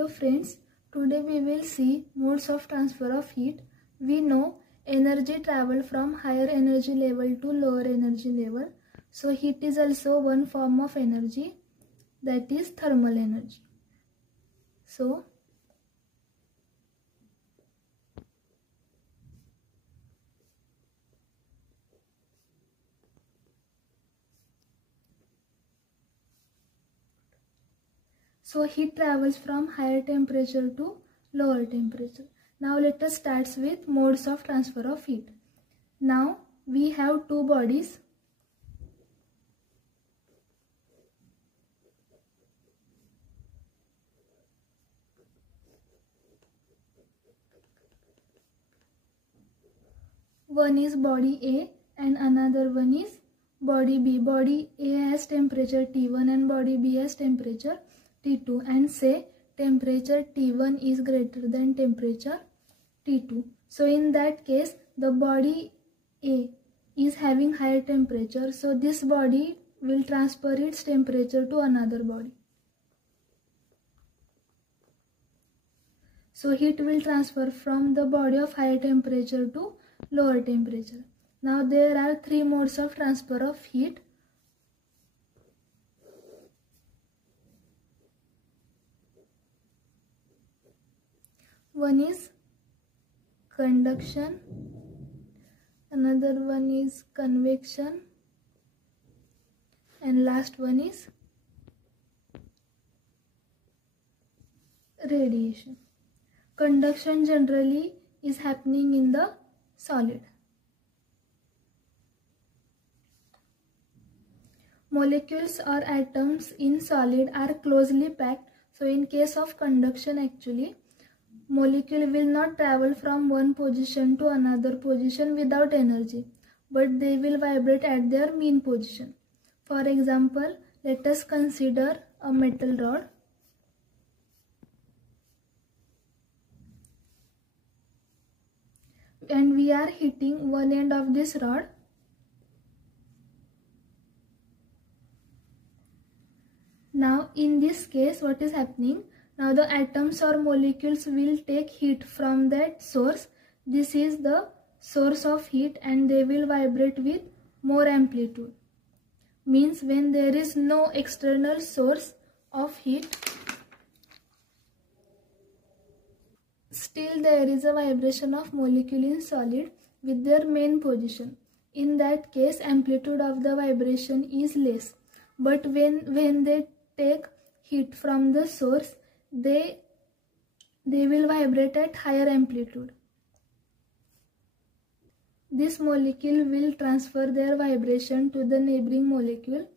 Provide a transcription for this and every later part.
Hello friends, today we will see modes of transfer of heat. We know energy travel from higher energy level to lower energy level. So heat is also one form of energy, that is thermal energy. So heat travels from higher temperature to lower temperature. Now let us start with modes of transfer of heat. Now we have two bodies. One is body A and another one is body B. Body A has temperature T1 and body B has temperature T2, and say temperature T1 is greater than temperature T2. So in that case the body A is having higher temperature, so this body will transfer its temperature to another body. So heat will transfer from the body of higher temperature to lower temperature. Now there are three modes of transfer of heat. One is conduction, another one is convection, and last one is radiation. Conduction generally is happening in the solid. Molecules or atoms in solid are closely packed. So in case of conduction, actually molecule will not travel from one position to another position without energy, but they will vibrate at their mean position. For example, let us consider a metal rod. And we are hitting one end of this rod. Now in this case, what is happening? Now the atoms or molecules will take heat from that source. This is the source of heat and they will vibrate with more amplitude. Means when there is no external source of heat, still there is a vibration of molecule in solid with their main position. In that case, amplitude of the vibration is less. But when they take heat from the source, they will vibrate at higher amplitude. This molecule will transfer their vibration to the neighboring molecule,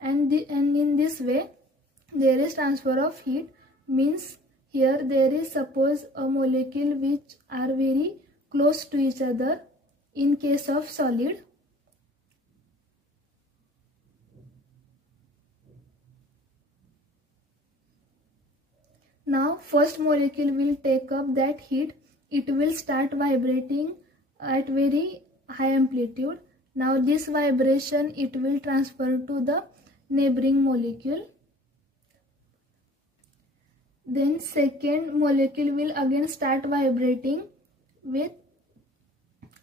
and in this way there is transfer of heat. Means here there is suppose a molecule which are very close to each other in case of solid. Now first molecule will take up that heat. It will start vibrating at very high amplitude. Now this vibration it will transfer to the neighboring molecule. Then second molecule will again start vibrating with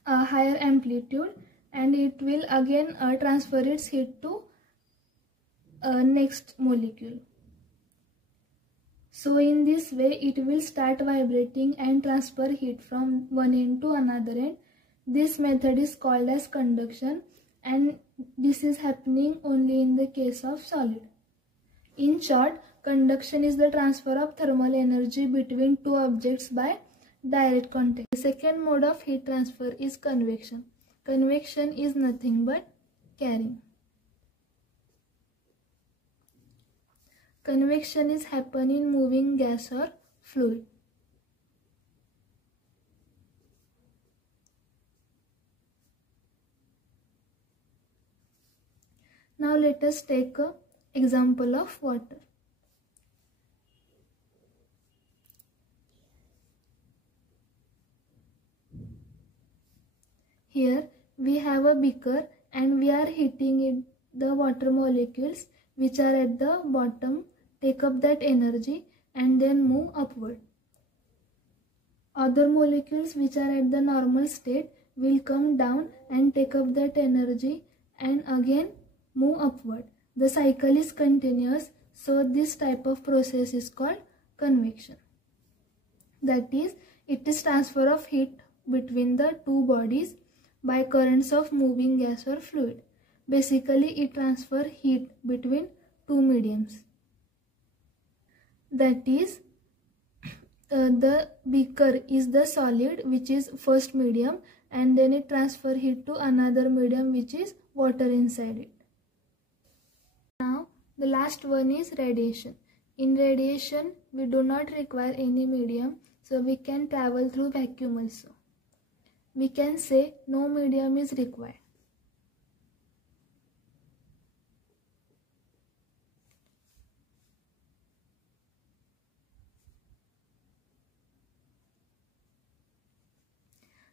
a higher amplitude, and it will again transfer its heat to next molecule. So in this way it will start vibrating and transfer heat from one end to another end. This method is called as conduction, and this is happening only in the case of solid. In short, conduction is the transfer of thermal energy between two objects by direct contact. The second mode of heat transfer is convection. Convection is nothing but carrying. Convection is happen in moving gas or fluid. Now let us take an example of water. Here we have a beaker and we are heating it. The water molecules which are at the bottom take up that energy. and then move upward. Other molecules which are at the normal state will come down and take up that energy and again move upward. The cycle is continuous, so this type of process is called convection. That is, it is transfer of heat between the two bodies by currents of moving gas or fluid. Basically, it transfers heat between two mediums. That is, the beaker is the solid, which is first medium, and then it transfer heat to another medium, which is water inside it. Now, the last one is radiation. In radiation, we do not require any medium, so we can travel through vacuum also. We can say no medium is required.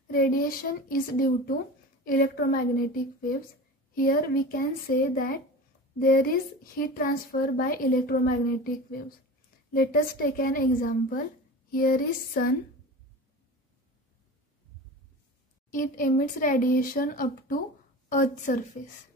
Radiation is due to electromagnetic waves. Here we can say that there is heat transfer by electromagnetic waves. Let us take an example. Here is sun. It emits radiation up to Earth's surface.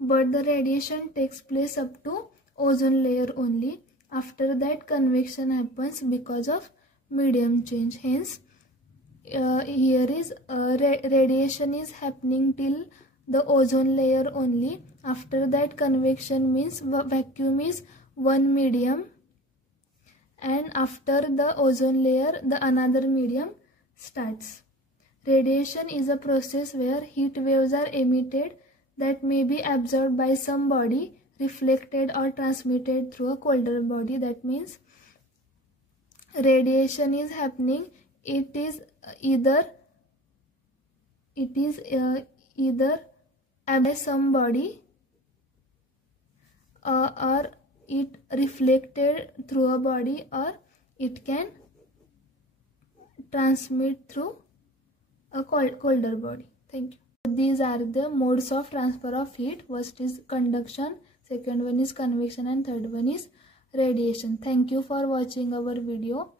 But the radiation takes place up to ozone layer only. After that, convection happens because of medium change. Hence, here is radiation is happening till the ozone layer only. After that, convection means vacuum is one medium, and after the ozone layer, the another medium starts. Radiation is a process where heat waves are emitted that may be absorbed by some body, reflected or transmitted through a colder body. That means radiation is happening. It is either absorbed by some body or it reflected through a body, or it can transmit through a colder body. Thank you. These are the modes of transfer of heat. First is conduction, second one is convection, and third one is radiation. Thank you for watching our video.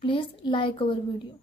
Please like our video.